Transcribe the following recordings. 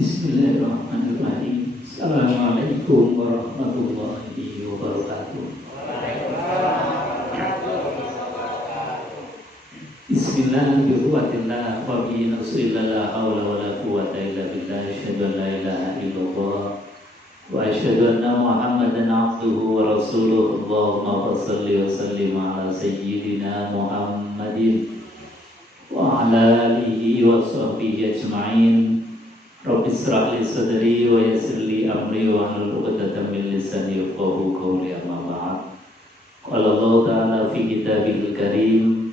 Bismillahirrahmanirrahim. Assalamualaikum warahmatullahi wabarakatuh. Bismillahirrahmanirrahim. Wa bihi nusilla la haula wa la quwwata illa billah. Asyhadu an la ilaha illallah wa asyhadu anna Muhammadan abduhu wa rasuluh. Allahumma shalli wa sallim ala sayyidina Muhammadin wa ala alihi wa sahbihi ajma'in. Rabbi shrah li sadri wa yassir li amri wa hlul 'uqdatam min lisani yafqahu qawli. Amma ba'd. Qala Allah ta'ala fi kitabil karim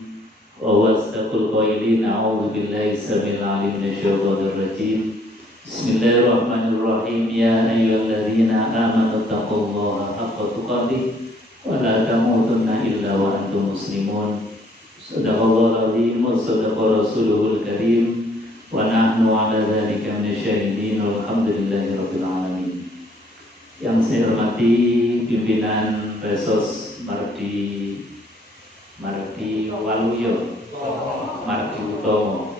wa huwa asdaqul qailin. A'udzu billahi samil 'alim minasyaitonir rajim. Bismillahirrahmanirrahim. Ya ayyuhalladzina amanu taqullaha haqqa tuqatih wa la tamutunna illa wa antum muslimun. Shadaqallahul 'azim wa shadaqa rasuluhul karim. Wa nahnu ala dzalika minasyahidin walhamdulillahirabbil alamin. Yang saya hormati pimpinan Resos Mardi Waluyo, Mardi Utomo,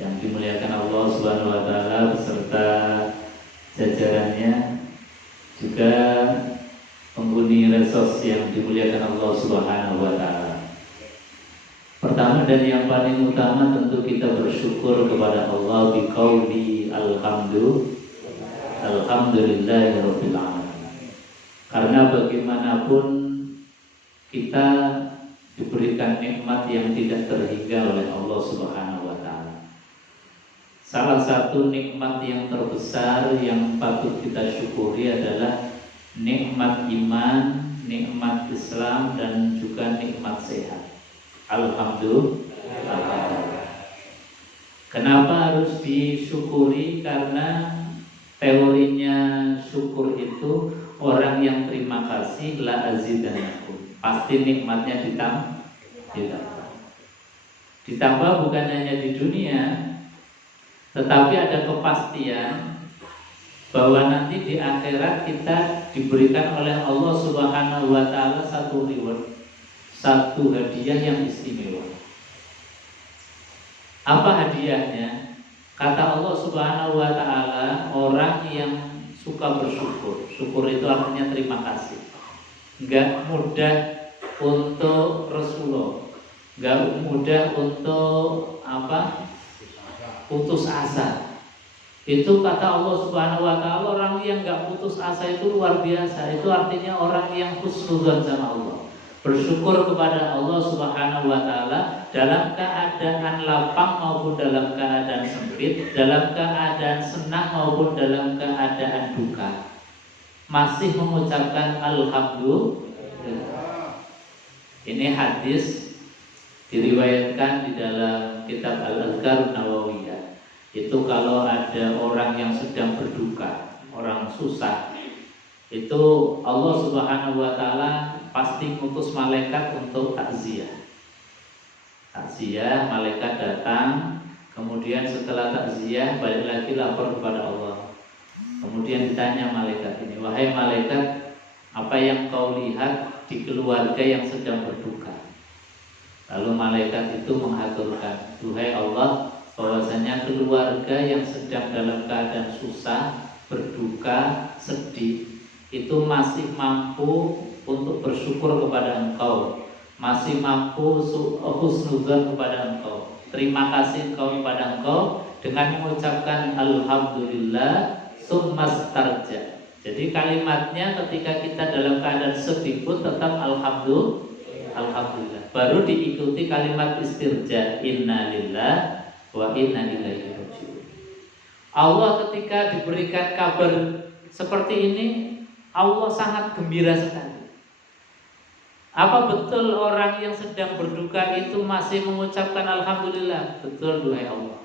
yang dimuliakan Allah Subhanahu wa taala beserta jajarannya, juga penghuni Resos yang dimuliakan Allah Subhanahu wa taala. Pertama dan yang paling utama tentu kita bersyukur kepada Allah biqauli alhamdulillahirabbil alamin. Karena bagaimanapun kita diberikan nikmat yang tidak terhingga oleh Allah Subhanahu wa taala. Salah satu nikmat yang terbesar yang patut kita syukuri adalah nikmat iman, nikmat Islam, dan juga nikmat sehat. Alhamdulillah. Kenapa harus disyukuri? Karena teorinya syukur itu orang yang terima kasih la azidannakum, pasti nikmatnya ditambah bukan hanya di dunia, tetapi ada kepastian bahwa nanti di akhirat kita diberikan oleh Allah Subhanahu wa taala satu reward, satu hadiah yang istimewa. Apa hadiahnya? Kata Allah Subhanahu wa taala, orang yang suka bersyukur. Syukur itu artinya terima kasih. Enggak mudah untuk Rasulullah, enggak mudah untuk putus asa. Itu kata Allah Subhanahu wa taala, orang yang enggak putus asa itu luar biasa. Itu artinya orang yang husnudzon sama Allah. Bersyukur kepada Allah Subhanahu wa taala dalam keadaan lapang maupun dalam keadaan sempit, dalam keadaan senang maupun dalam keadaan duka, masih mengucapkan alhamdulillah. Ini hadis diriwayatkan di dalam kitab Al-Adhkar Nawawiyah. Itu kalau ada orang yang sedang berduka, orang susah, itu Allah Subhanahu wa taala pasti ngutus malaikat untuk takziah. Takziah, malaikat datang, kemudian setelah takziah balik lagi lapor kepada Allah. Kemudian ditanya malaikat ini, wahai malaikat, apa yang kau lihat di keluarga yang sedang berduka? Lalu malaikat itu mengaturkan, duhai Allah, bahwasanya keluarga yang sedang dalam keadaan susah, berduka, sedih, itu masih mampu untuk bersyukur kepada Engkau, masih mampu husnudzon kepada Engkau, terima kasih Engkau kepada Engkau dengan mengucapkan alhamdulillah summastarja. Jadi kalimatnya ketika kita dalam keadaan sedih pun tetap alhamdulillah. Baru diikuti kalimat istirja, innalillah wa inna ilaihi raji'un. Allah ketika diberikan kabar seperti ini, Allah sangat gembira sekali. Apa betul orang yang sedang berduka itu masih mengucapkan alhamdulillah? Betul, duhai Allah.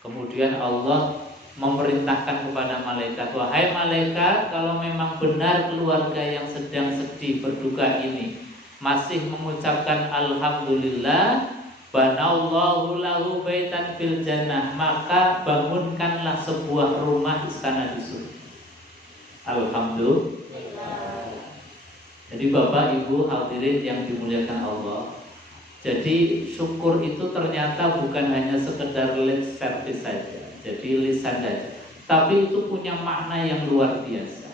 Kemudian Allah memerintahkan kepada malaikat, wahai malaikat, kalau memang benar keluarga yang sedang sedih berduka ini masih mengucapkan alhamdulillah, banallahu lahu baitan fil jannah, maka bangunkanlah sebuah rumah istana di surga. Alhamdulillah. Jadi Bapak Ibu hadirin yang dimuliakan Allah, jadi syukur itu ternyata bukan hanya sekedar lip service saja, jadi lisan saja, tapi itu punya makna yang luar biasa.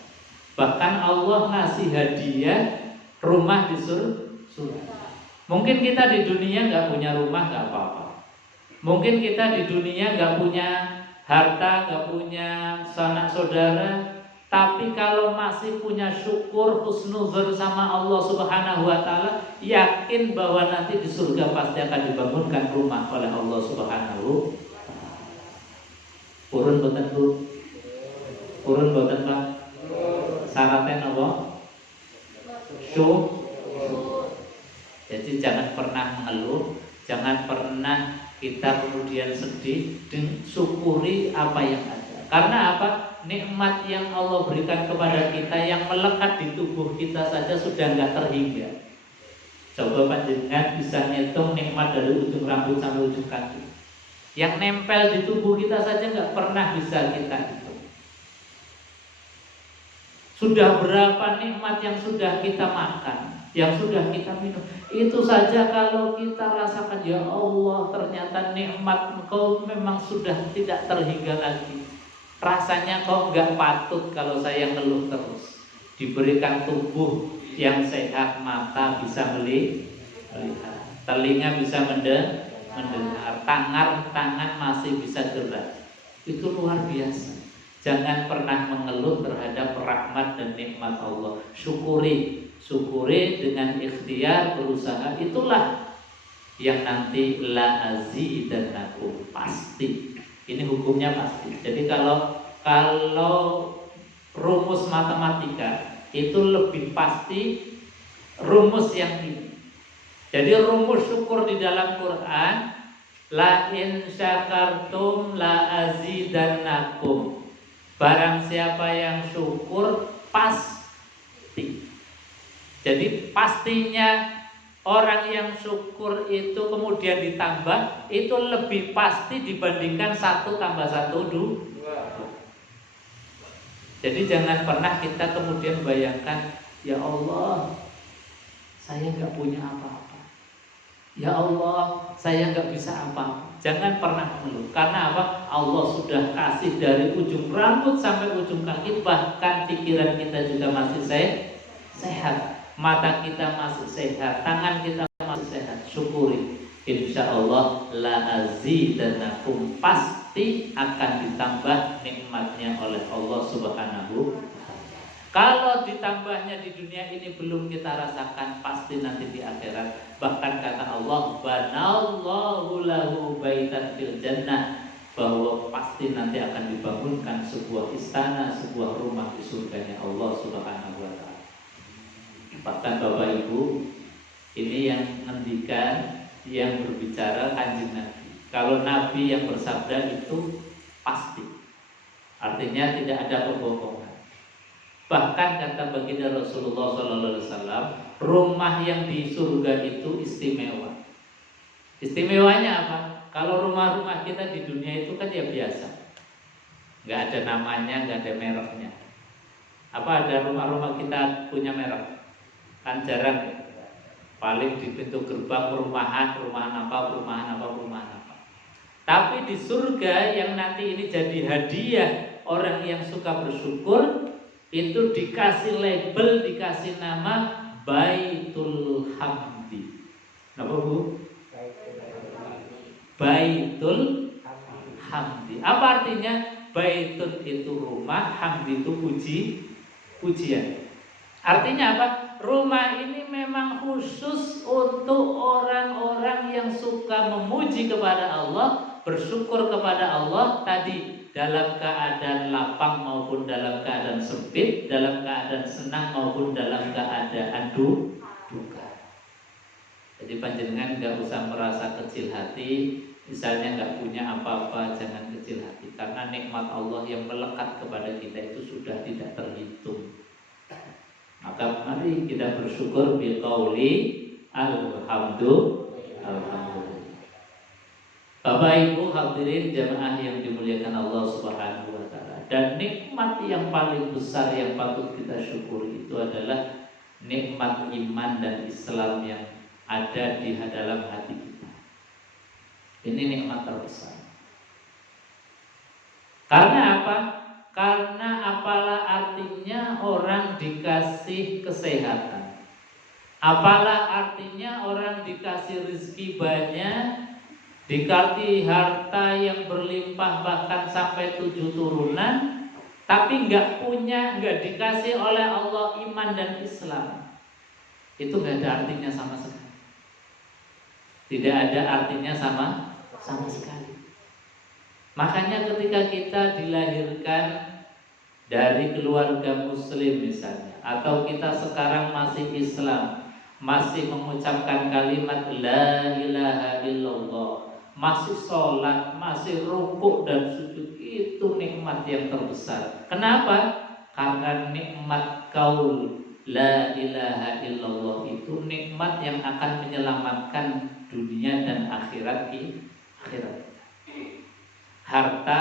Bahkan Allah ngasih hadiah rumah di surga. Mungkin kita di dunia nggak punya rumah, nggak apa-apa. Mungkin kita di dunia nggak punya harta, nggak punya sanak saudara, tapi kalau masih punya syukur, husnuzon sama Allah Subhanahu wa Ta'ala, yakin bahwa nanti di surga pasti akan dibangunkan rumah oleh Allah Subhanahu. Purun boten Bu? Purun boten Pak? Syaratnya apa? Syukur. Jadi jangan pernah mengeluh, jangan pernah kita kemudian sedih, dan syukuri apa yang ada. Karena apa? Nikmat yang Allah berikan kepada kita yang melekat di tubuh kita saja sudah nggak terhingga. Coba panjenengan bisa ngitung nikmat dari ujung rambut sampai ujung kaki. Yang nempel di tubuh kita saja nggak pernah bisa kita hitung. Sudah berapa nikmat yang sudah kita makan, yang sudah kita minum. Itu saja kalau kita rasakan, ya Allah, ternyata nikmat Engkau memang sudah tidak terhingga lagi. Rasanya kok nggak patut kalau saya ngeluh terus. Diberikan tubuh yang sehat, mata bisa melihat, telinga bisa mendengar, tangan masih bisa gerak. Itu luar biasa. Jangan pernah mengeluh terhadap rahmat dan nikmat Allah. Syukuri dengan ikhtiar, berusaha. Itulah yang nanti la azidannakum, pasti. Ini hukumnya pasti. Jadi kalau rumus matematika itu lebih pasti rumus yang ini. Jadi rumus syukur di dalam Quran, la in syakartum la azidannakum. Barang siapa yang syukur pasti. Jadi pastinya orang yang syukur itu kemudian ditambah, itu lebih pasti dibandingkan 1 tambah 1 2. Jadi jangan pernah kita kemudian bayangkan, ya Allah, saya nggak punya apa-apa. Ya Allah, saya nggak bisa apa-apa. Jangan pernah mengeluh. Karena apa? Allah sudah kasih dari ujung rambut sampai ujung kaki. Bahkan pikiran kita juga masih sehat. Mata kita masih sehat, tangan kita masih sehat. Syukuri. Insya Allah la azidannakum, pasti akan ditambah nikmatnya oleh Allah Subhanahu. Kalau ditambahnya di dunia ini belum kita rasakan, pasti nanti di akhirat. Bahkan kata Allah, banallahu lahu baitan fil jannah, bahwa pasti nanti akan dibangunkan sebuah istana, sebuah rumah di surganya Allah Subhanahu wa Ta'ala. Bahkan Bapak Ibu, ini yang ngendikan, yang berbicara Kanjeng Nabi. Kalau Nabi yang bersabda itu pasti, artinya tidak ada kebohongan. Bahkan kata baginda Rasulullah SAW, rumah yang di surga itu istimewa. Istimewanya apa? Kalau rumah-rumah kita di dunia itu kan ya biasa, nggak ada namanya, nggak ada mereknya. Apa ada rumah-rumah kita punya merek? Kan jarang ya. Paling di pintu gerbang perumahan apa. Tapi di surga yang nanti ini jadi hadiah orang yang suka bersyukur, itu dikasih label, dikasih nama Baitul Hamdi. Apa Bu? Baitul Hamdi. Apa artinya? Baitun itu rumah, Hamdi itu pujian. Artinya apa? Rumah ini memang khusus untuk orang-orang yang suka memuji kepada Allah, bersyukur kepada Allah tadi, dalam keadaan lapang maupun dalam keadaan sempit, dalam keadaan senang maupun dalam keadaan duka. Jadi panjenengan nggak usah merasa kecil hati, misalnya nggak punya apa-apa, jangan kecil hati, karena nikmat Allah yang melekat kepada kita itu sudah tidak terhitung. Maka mari kita bersyukur biqauli alhamdulillah. Bapak Ibu hadirin jamaah yang dimuliakan Allah Subhanahu wa Ta'ala, dan nikmat yang paling besar yang patut kita syukuri itu adalah nikmat iman dan Islam yang ada di dalam hati kita. Ini nikmat terbesar. Karena apa? Karena apalah artinya orang dikasih kesehatan, apalah artinya orang dikasih rezeki banyak, dikasih harta yang berlimpah bahkan sampai 7 turunan, tapi nggak punya, nggak dikasih oleh Allah iman dan Islam. Itu nggak ada artinya sama sekali. Tidak ada artinya sama sekali. Makanya ketika kita dilahirkan dari keluarga muslim misalnya, atau kita sekarang masih Islam, masih mengucapkan kalimat la ilaha illallah, masih sholat, masih rukuk dan sujud, itu nikmat yang terbesar. Kenapa? Karena nikmat qaul la ilaha illallah itu nikmat yang akan menyelamatkan dunia dan akhirat kita. Harta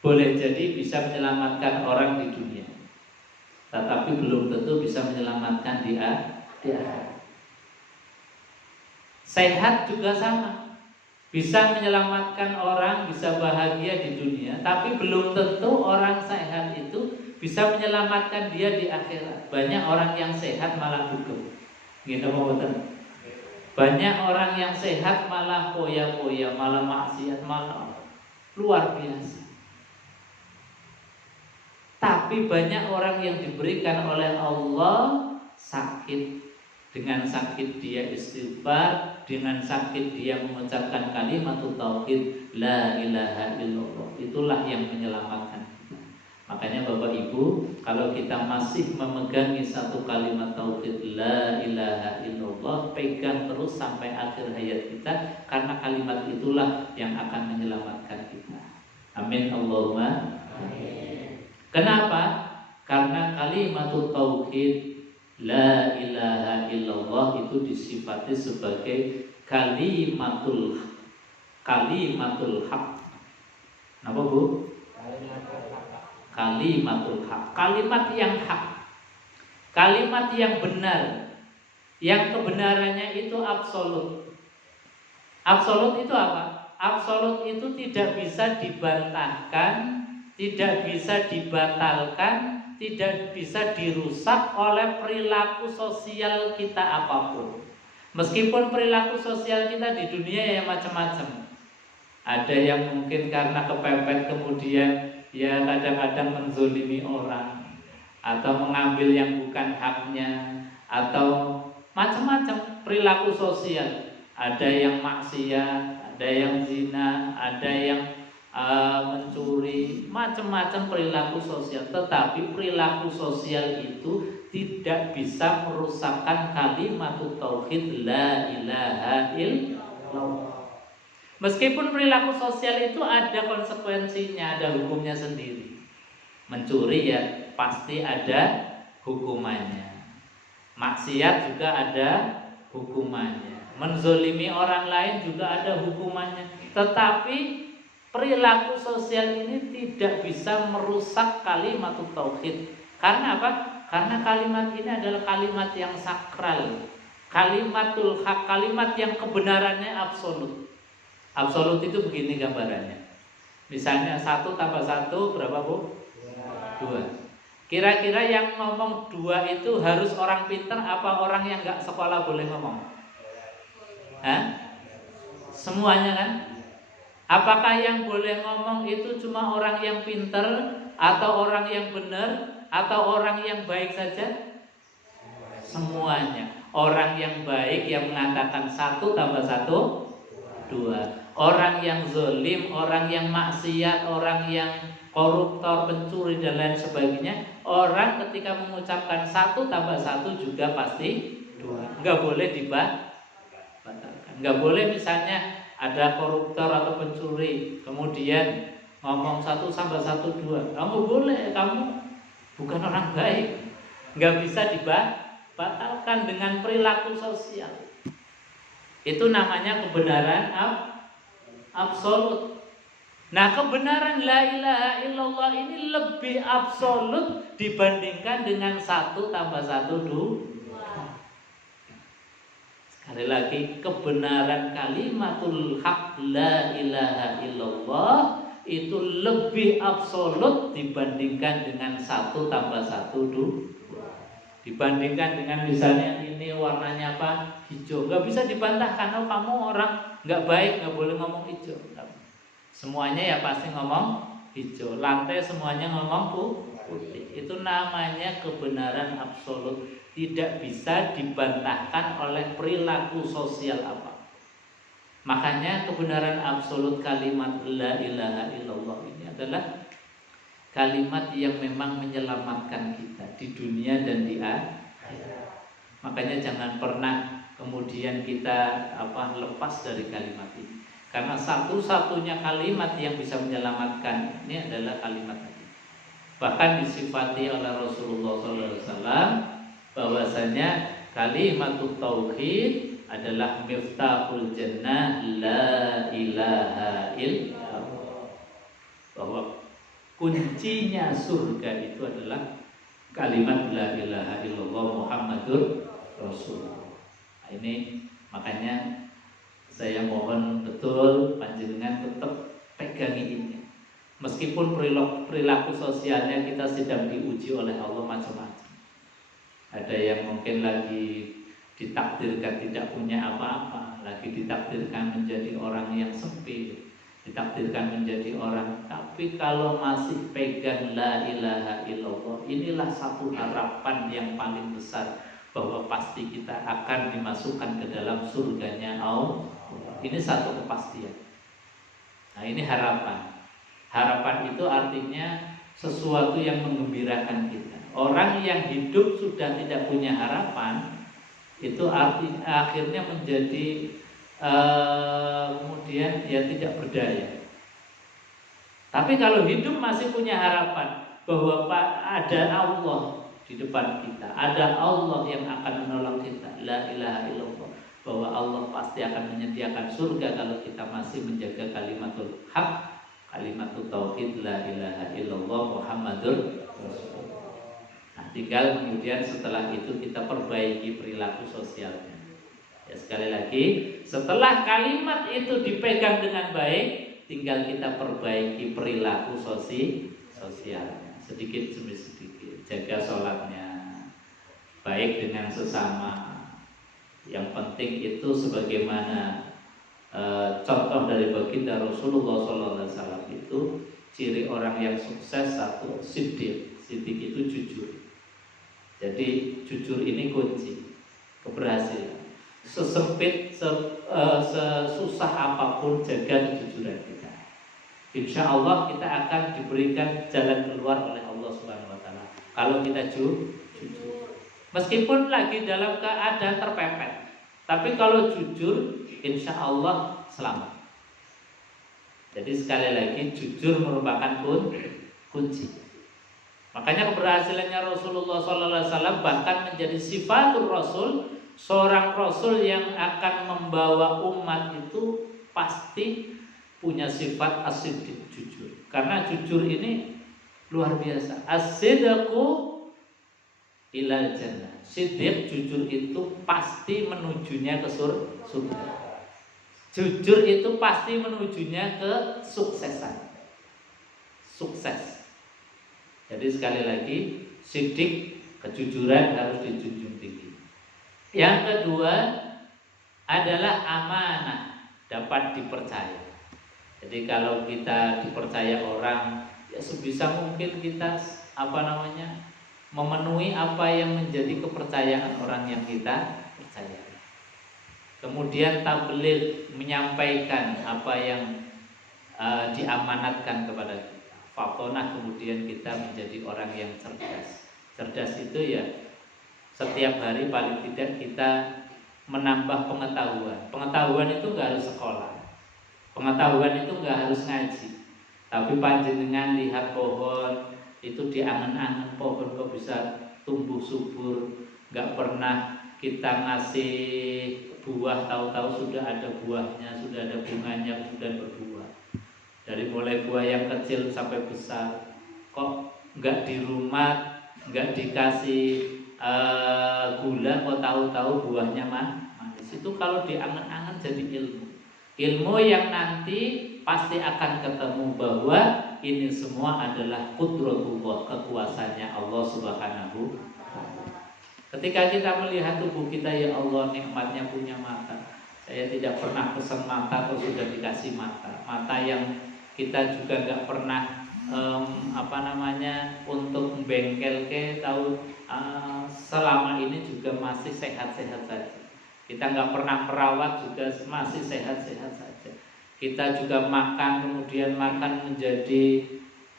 boleh jadi bisa menyelamatkan orang di dunia, tetapi belum tentu bisa menyelamatkan di akhirat. Sehat juga sama, bisa menyelamatkan orang, bisa bahagia di dunia, tapi belum tentu orang sehat itu bisa menyelamatkan dia di akhirat. Banyak orang yang sehat malah dugem. Gitu mau betul. Banyak orang yang sehat malah poya-poya, malah maksiat, malah luar biasa. Tapi banyak orang yang diberikan oleh Allah sakit. Dengan sakit dia istighfar, dengan sakit dia mengucapkan kalimat tauhid la ilaha illallah. Itulah yang menyelamatkan kita. Makanya Bapak Ibu, kalau kita masih memegangi satu kalimat tauhid la ilaha illallah, pegang terus sampai akhir hayat kita, karena kalimat itulah yang akan menyelamatkan kita. Amin Allahumma amin. Kenapa? Karena kalimat tauhid la ilaha illallah itu disifati sebagai kalimatul haq. Kenapa Bu? Kalimatul haq. Kalimat yang hak. Kalimat yang benar. Yang kebenarannya itu absolut. Absolut itu apa? Absolut itu tidak bisa dibantahkan, tidak bisa dibatalkan, tidak bisa dirusak oleh perilaku sosial kita apapun. Meskipun perilaku sosial kita di dunia ya macam-macam. Ada yang mungkin karena kepepet kemudian ya kadang-kadang menzolimi orang, atau mengambil yang bukan haknya, atau macam-macam perilaku sosial. Ada yang maksiat, ada yang zina, ada yang mencuri, macam-macam perilaku sosial. Tetapi perilaku sosial itu tidak bisa merusakkan kalimat tauhid la ilaha illallah. Meskipun perilaku sosial itu ada konsekuensinya, ada hukumnya sendiri. Mencuri ya pasti ada hukumannya. Maksiat juga ada hukumannya. Menzolimi orang lain juga ada hukumannya. Tetapi perilaku sosial ini tidak bisa merusak kalimat tauhid. Karena apa? Karena kalimat ini adalah kalimat yang sakral, kalimatul haq, kalimat yang kebenarannya absolut. Absolut itu begini gambarannya. Misalnya 1 tambah 1 berapa Bu? 2. Kira-kira yang ngomong 2 itu harus orang pintar apa orang yang gak sekolah boleh ngomong? Semuanya kan? Apakah yang boleh ngomong itu cuma orang yang pintar, atau orang yang benar, atau orang yang baik saja? Semuanya. Orang yang baik yang mengatakan 1 tambah 1 2. Orang yang zalim, orang yang maksiat, orang yang koruptor, pencuri dan lain sebagainya, orang ketika mengucapkan 1 tambah 1 juga pasti 2. Enggak boleh dibatalkan. Enggak boleh misalnya ada koruptor atau pencuri, kemudian ngomong 1 tambah 1 2. Kamu boleh, kamu bukan orang baik. Enggak bisa dibatalkan dengan perilaku sosial. Itu namanya kebenaran absolut. Nah, kebenaran la ilaha illallah ini lebih absolut dibandingkan dengan 1 tambah 1 2. Sekali lagi, kebenaran kalimatul haq la ilaha illallah itu lebih absolut dibandingkan dengan 1 tambah 1 2. Dibandingkan dengan misalnya ini warnanya apa? Hijau. Nggak bisa dibantahkan. Oh, kamu orang nggak baik, nggak boleh ngomong hijau. Semuanya ya pasti ngomong hijau. Lantai semuanya ngomong putih. Itu namanya kebenaran absolut. Tidak bisa dibantahkan oleh perilaku sosial apa. Makanya kebenaran absolut kalimat la ilaha illallah ini adalah kalimat yang memang menyelamatkan kita di dunia dan di akhirat. Makanya jangan pernah kemudian kita lepas dari kalimat ini. Karena satu-satunya kalimat yang bisa menyelamatkan ini adalah kalimat ini. Bahkan disifati oleh Rasulullah SAW bahwasanya kalimatut tauhid adalah miftahul jannah la ilaha illallah. Bahwa kuncinya surga itu adalah kalimat la ilaha illallah Muhammadur Rasulullah. Nah, ini makanya saya mohon betul panjenengan tetap pegangi ini. Meskipun perilaku sosialnya kita sedang diuji oleh Allah macam-macam. Ada yang mungkin lagi ditakdirkan tidak punya apa-apa, lagi ditakdirkan menjadi orang yang sempit, ditakdirkan menjadi orang. Tapi kalau masih pegang la ilaha illallah, inilah satu harapan yang paling besar bahwa pasti kita akan dimasukkan ke dalam surganya Allah. Ini satu kepastian. Nah, ini harapan. Harapan itu artinya sesuatu yang menggembirakan kita. Orang yang hidup sudah tidak punya harapan, itu akhirnya menjadi kemudian dia tidak berdaya. Tapi kalau hidup masih punya harapan bahwa ada Allah di depan kita, ada Allah yang akan menolong kita, la ilaha illallah, bahwa Allah pasti akan menyediakan surga kalau kita masih menjaga kalimatul haq, kalimatul tauhid, la ilaha illallah Muhammadur Rasulullah. Nah, tinggal kemudian setelah itu kita perbaiki perilaku sosialnya. Ya, sekali lagi, setelah kalimat itu dipegang dengan baik, tinggal kita perbaiki perilaku sosialnya, sedikit demi sedikit. Jaga sholatnya, baik dengan sesama. Yang penting itu sebagaimana contoh dari baginda Rasulullah SAW itu, ciri orang yang sukses satu, siddiq. Siddiq itu jujur. Jadi jujur ini kunci keberhasilan. Sesempit, sesusah apapun, jaga kejujuran kita. Insya Allah kita akan diberikan jalan keluar oleh Allah Subhanahu Wa Taala. Kalau kita jujur, meskipun lagi dalam keadaan terpepet, tapi kalau jujur, insya Allah selamat. Jadi sekali lagi, jujur merupakan kunci. Makanya keberhasilannya Rasulullah SAW bahkan menjadi sifatul Rasul, seorang Rasul yang akan membawa umat itu pasti punya sifat as-siddiq, jujur. Karena jujur ini luar biasa. As-sidqu ilal jannah. Siddiq, jujur itu pasti menujunya ke surga. Jujur itu pasti menujunya ke suksesan. Sukses. Jadi sekali lagi, siddiq, kejujuran harus dijunjung tinggi. Yang kedua adalah amanah, dapat dipercaya. Jadi kalau kita dipercaya orang, ya sebisa mungkin kita memenuhi apa yang menjadi kepercayaan orang yang kita percaya. Kemudian tabligh, menyampaikan apa yang diamanatkan kepada kita. Fatonah, kemudian kita menjadi orang yang cerdas. Cerdas itu ya setiap hari paling tidak kita menambah pengetahuan. Pengetahuan itu nggak harus sekolah. Pengetahuan itu nggak harus ngaji. Tapi panjenengan lihat pohon itu diangen-angen, pohon kok bisa tumbuh subur. Nggak pernah kita ngasih buah, tahu-tahu sudah ada buahnya, sudah ada bunganya, sudah berbuah. Dari mulai buah yang kecil sampai besar, kok nggak di rumah, nggak dikasih gula, kok tahu-tahu buahnya manis. Itu kalau diangen-angen jadi ilmu yang nanti pasti akan ketemu bahwa ini semua adalah qudratullah, kekuasaannya Allah Subhanahu. Ketika kita melihat tubuh kita, ya Allah nikmatnya punya mata. Saya tidak pernah pesan mata atau sudah dikasih mata. Mata yang kita juga nggak pernah untuk bengkel tahu selama ini juga masih sehat-sehat saja. Kita nggak pernah merawat juga masih sehat-sehat saja. Kita juga makan, kemudian makan menjadi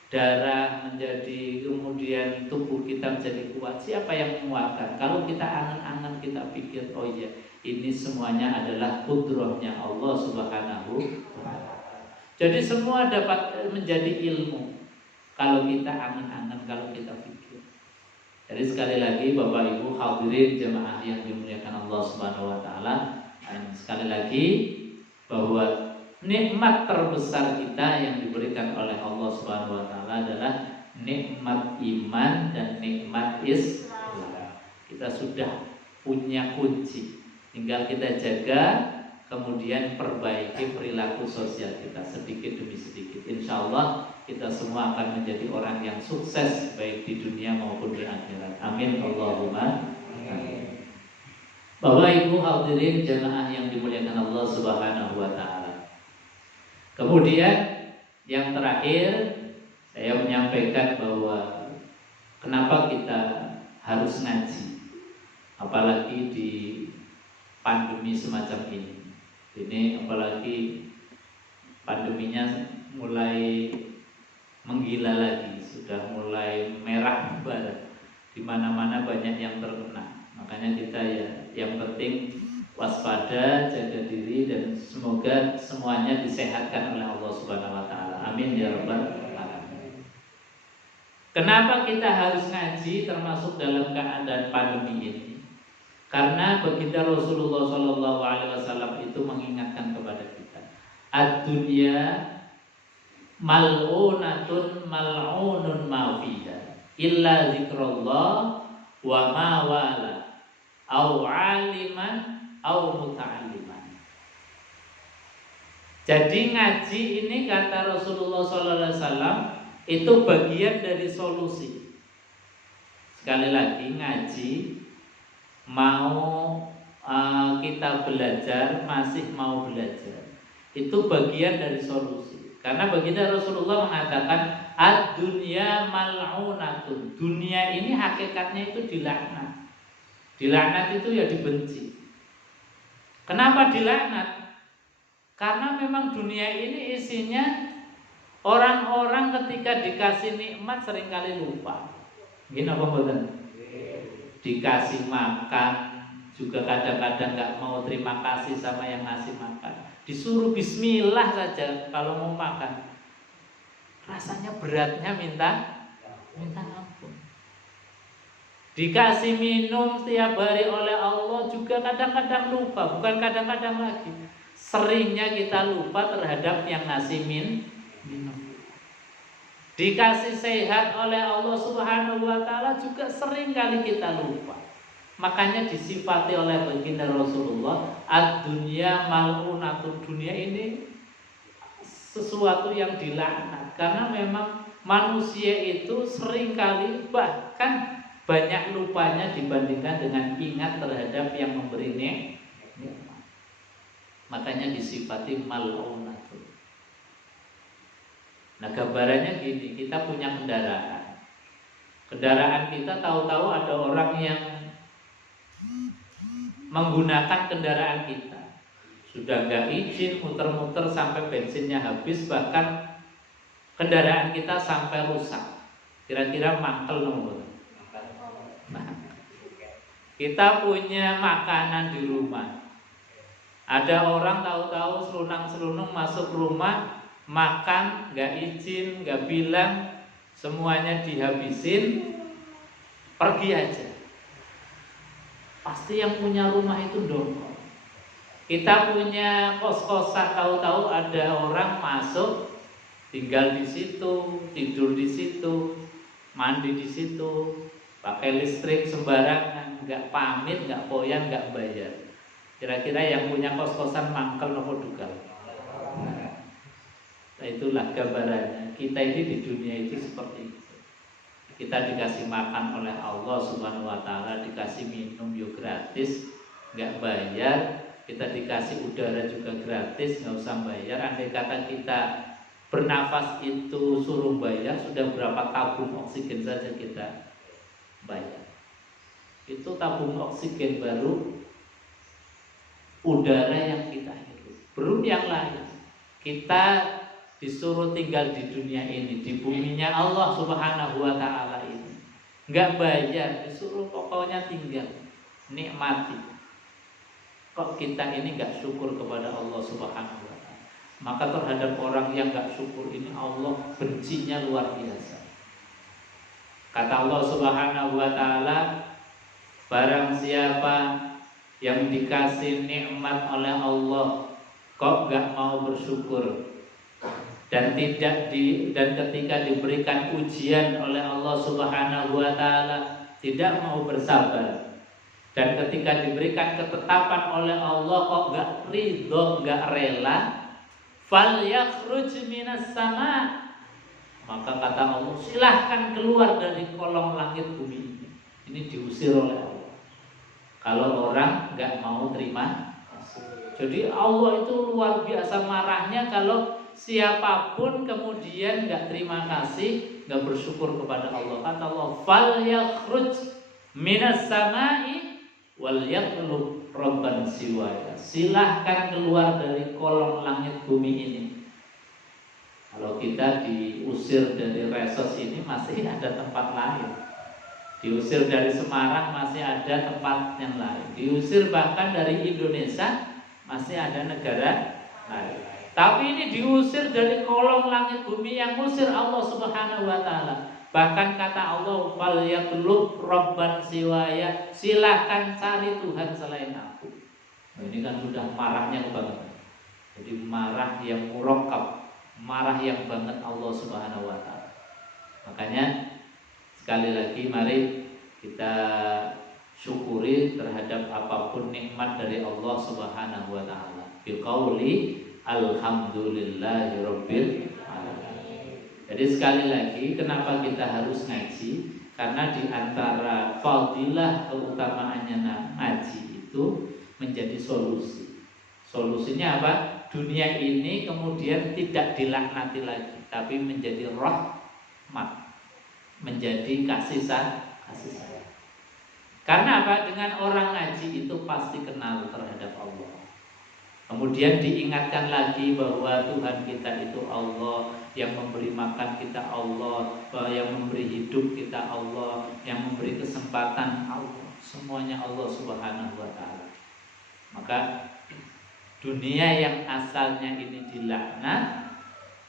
darah, menjadi kemudian tubuh kita menjadi kuat. Siapa yang menguatkan? Kalau kita angan-angan, kita pikir, oh iya, ini semuanya adalah kudrahnya Allah Subhanahu. Jadi semua dapat menjadi ilmu kalau kita angan-angan, kalau kita pikir. Jadi sekali lagi Bapak Ibu hadirin jemaah yang dimuliakan Allah Subhanahu wa taala, dan sekali lagi bahwa nikmat terbesar kita yang diberikan oleh Allah Subhanahu wa taala adalah nikmat iman dan nikmat Islam. Kita sudah punya kunci, tinggal kita jaga, kemudian perbaiki perilaku sosial kita sedikit demi sedikit. Insya Allah kita semua akan menjadi orang yang sukses baik di dunia maupun di akhirat. Amin Allahumma amin. Bapak Ibu hadirin jemaah yang dimuliakan Allah Subhanahu wa taala. Kemudian yang terakhir saya menyampaikan bahwa kenapa kita harus ngaji, apalagi di pandemi semacam ini. Ini apalagi pandeminya mulai menggila lagi, sudah mulai merah barat, di mana-mana banyak yang terkena. Makanya kita yang penting waspada, jaga diri, dan semoga semuanya disehatkan oleh Allah Subhanahu wa taala. Amin ya rabbal alamin. Kenapa kita harus ngaji termasuk dalam keadaan pandemi ini? Karena baginda Rasulullah Shallallahu Alaihi Wasallam itu mengingatkan kepada kita, ad-dunya mal'unatun mal'unun ma fiha illa zikrullah wa ma wala au aliman au muta'alliman. Jadi ngaji ini kata Rasulullah Shallallahu Alaihi Wasallam itu bagian dari solusi. Sekali lagi ngaji, mau kita belajar, masih mau belajar, itu bagian dari solusi. Karena baginda Rasulullah mengatakan ad-dunya mal'unatun. Dunia ini hakikatnya itu dilaknat. Dilaknat itu ya dibenci. Kenapa dilaknat? Karena memang dunia ini isinya orang-orang ketika dikasih nikmat seringkali lupa. Gini apa betul? Dikasih makan juga kadang-kadang nggak mau terima kasih sama yang ngasih makan. Disuruh bismillah saja kalau mau makan, rasanya beratnya minta ampun. Dikasih minum setiap hari oleh Allah juga kadang-kadang lupa. Bukan kadang-kadang lagi, seringnya kita lupa terhadap yang ngasih minum. Dikasih sehat oleh Allah Subhanahu wa taala juga sering kali kita lupa. Makanya disifati oleh baginda Rasulullah, ad-dunya mal'unatun. Dunia ini sesuatu yang dilaknat, karena memang manusia itu sering kali bahkan banyak lupanya dibandingkan dengan ingat terhadap yang memberi nikmat. Makanya disifati mal'unatun. Nah, gambarannya gini, kita punya kendaraan. Kendaraan kita tahu-tahu ada orang yang menggunakan kendaraan kita. Sudah nggak izin, muter-muter sampai bensinnya habis, bahkan kendaraan kita sampai rusak. Kira-kira mangkel nomor. Nah, kita punya makanan di rumah. Ada orang tahu-tahu selunang-selunung masuk rumah, makan, gak izin, gak bilang, semuanya dihabisin, pergi aja. Pasti yang punya rumah itu dongkol. Kita punya kos-kosan, tahu-tahu ada orang masuk, tinggal di situ, tidur di situ, mandi di situ, pakai listrik sembarangan, gak pamit, gak poyan, gak bayar. Kira-kira yang punya kos-kosan mangkel nopo dugal? itulah gambarannya. Kita ini di dunia itu seperti itu. Kita dikasih makan oleh Allah Subhanahu wa taala, dikasih minum yo gratis, nggak bayar. Kita dikasih udara juga gratis, nggak usah bayar. Andai kata kita bernafas itu suruh bayar, sudah berapa tabung oksigen saja kita bayar. Itu tabung oksigen baru udara yang kita hirup. Belum yang lain. Kita disuruh tinggal di dunia ini, di buminya Allah Subhanahu wa taala ini. Enggak bayar, disuruh pokoknya tinggal, nikmati. Kok kita ini enggak syukur kepada Allah Subhanahu wa taala? Maka terhadap orang yang enggak syukur ini Allah bencinya luar biasa. Kata Allah Subhanahu wa taala, barang siapa yang dikasih nikmat oleh Allah kok enggak mau bersyukur, dan ketika diberikan ujian oleh Allah Subhanahu wa taala tidak mau bersabar, dan ketika diberikan ketetapan oleh Allah kok enggak ridho, enggak rela, fal yakhruj minas sama, maka kata Allah silahkan keluar dari kolong langit bumi ini. Ini diusir oleh Allah kalau orang enggak mau terima. Jadi Allah itu luar biasa marahnya kalau siapapun kemudian nggak terima kasih, nggak bersyukur kepada Allah. Kata Allah, fal yakhruj minas samai wal yatlub rabban siwaya. Silahkan keluar dari kolong langit bumi ini. Kalau kita diusir dari Resos ini masih ada tempat lain. Diusir dari Semarang masih ada tempat yang lain. Diusir bahkan dari Indonesia masih ada negara lain. Tapi ini diusir dari kolong langit bumi yang ngusir Allah Subhanahu wa taala. Bahkan kata Allah, fal yatlub rabban siwaya, silahkan cari Tuhan selain aku. Nah, ini kan sudah marahnya banget. Jadi marah yang murakkab, marah yang banget Allah Subhanahu wa taala. Makanya sekali lagi mari kita syukuri terhadap apapun nikmat dari Allah Subhanahu wa taala. Biqauli alhamdulillahirabbil alamin. Jadi sekali lagi kenapa kita harus ngaji? Karena di antara fadilah keutamaannya ngaji itu menjadi solusi. Solusinya apa? Dunia ini kemudian tidak dilaknati lagi, tapi menjadi rahmat, menjadi kasih sayang. Karena apa? Dengan orang ngaji itu pasti kenal terhadap Allah. Kemudian diingatkan lagi bahwa Tuhan kita itu Allah, yang memberi makan kita Allah, yang memberi hidup kita Allah, yang memberi kesempatan Allah. Semuanya Allah Subhanahu wa taala. Maka dunia yang asalnya ini dilaknat,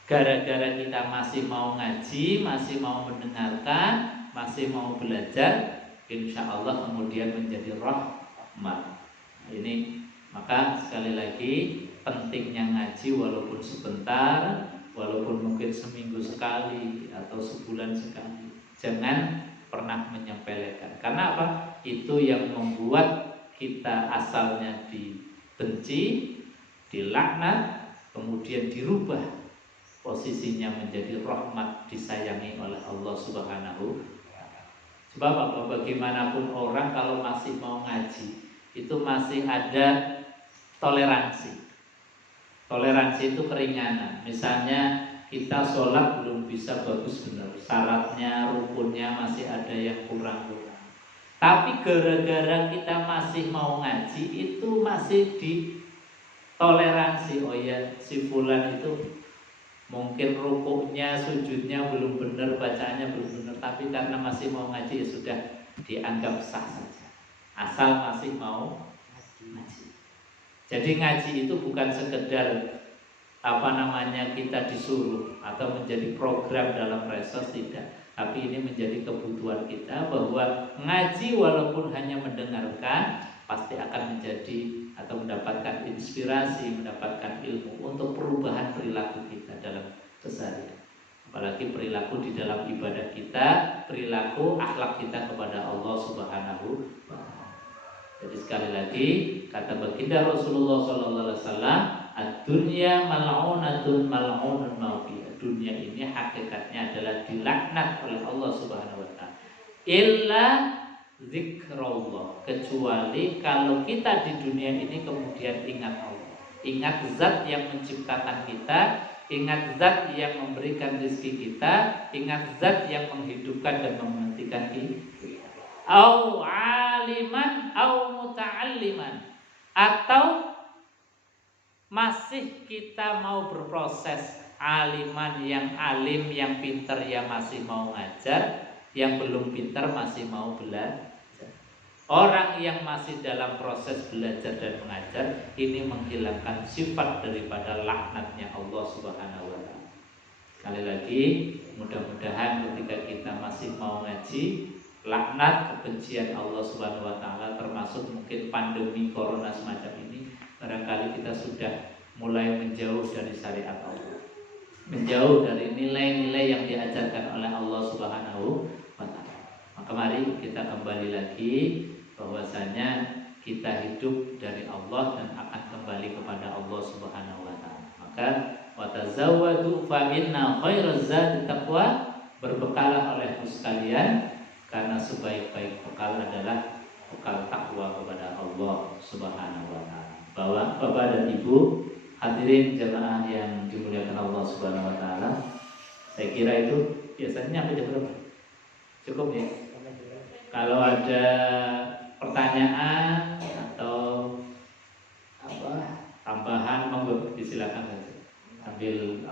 gara-gara kita masih mau ngaji, masih mau mendengarkan, masih mau belajar, insya Allah kemudian menjadi rahmat. Ini maka sekali lagi pentingnya ngaji walaupun sebentar, walaupun mungkin seminggu sekali atau sebulan sekali. Jangan pernah menyepelekan. Karena apa? Itu yang membuat kita asalnya dibenci, dilaknat, kemudian dirubah posisinya menjadi rahmat, disayangi oleh Allah Subhanahu wa taala. Sebab apa? Bagaimanapun orang kalau masih mau ngaji, itu masih ada toleransi. Toleransi itu keringanan. Misalnya kita sholat belum bisa bagus benar, syaratnya, rukunnya masih ada yang kurang-kurang. Tapi gara-gara kita masih mau ngaji, itu masih ditoleransi. Oh ya, si fulan itu mungkin rukuknya, sujudnya belum benar, bacaannya belum benar, tapi karena masih mau ngaji ya sudah dianggap sah saja. Asal masih mau ngaji. Jadi ngaji itu bukan sekedar kita disuruh atau menjadi program dalam Resos, tidak. Tapi ini menjadi kebutuhan kita bahwa ngaji walaupun hanya mendengarkan pasti akan menjadi atau mendapatkan inspirasi, mendapatkan ilmu untuk perubahan perilaku kita dalam keseharian. Apalagi perilaku di dalam ibadah kita, perilaku akhlak kita kepada Allah Subhanahu wa taala. Jadi sekali lagi kata baginda Rasulullah sallallahu alaihi wasallam, ad-dunya mal'unatun mal'unun ma fiha. dilaknat oleh Allah Subhanahu wa taala. Illa zikrullah, kecuali kalau kita di dunia ini kemudian ingat Allah, ingat zat yang menciptakan kita, ingat zat yang memberikan rezeki kita, ingat zat yang menghidupkan dan mematikan kita. Au aliman au muta'alliman, atau masih kita mau berproses aliman, yang alim, yang pinter, yang masih mau ngajar, yang belum pinter masih mau belajar. Orang yang masih dalam proses belajar dan mengajar ini menghilangkan sifat daripada laknatnya Allah Subhanahu wa taala. Sekali lagi, mudah-mudahan ketika kita masih mau ngaji, laknat kebencian Allah Subhanahu wa taala, termasuk mungkin pandemi corona semacam ini, barangkali kita sudah mulai menjauh dari syariat Allah, menjauh dari nilai-nilai yang diajarkan oleh Allah Subhanahu wa taala. Maka mari kita kembali lagi bahwasanya kita hidup dari Allah dan akan kembali kepada Allah Subhanahu wa taala. Maka watazawwadu fa inna khairaz zadi taqwa, berbekalah olehmu sekalian karena sebaik-baik bekal adalah bekal takwa kepada Allah Subhanahu wa taala. Bapak dan Ibu hadirin jemaah yang dimuliakan Allah Subhanahu wa taala, saya kira itu biasanya sampai jam berapa? Cukup ya? Kalau ada pertanyaan atau tambahan, monggo disilakan saja. Ambil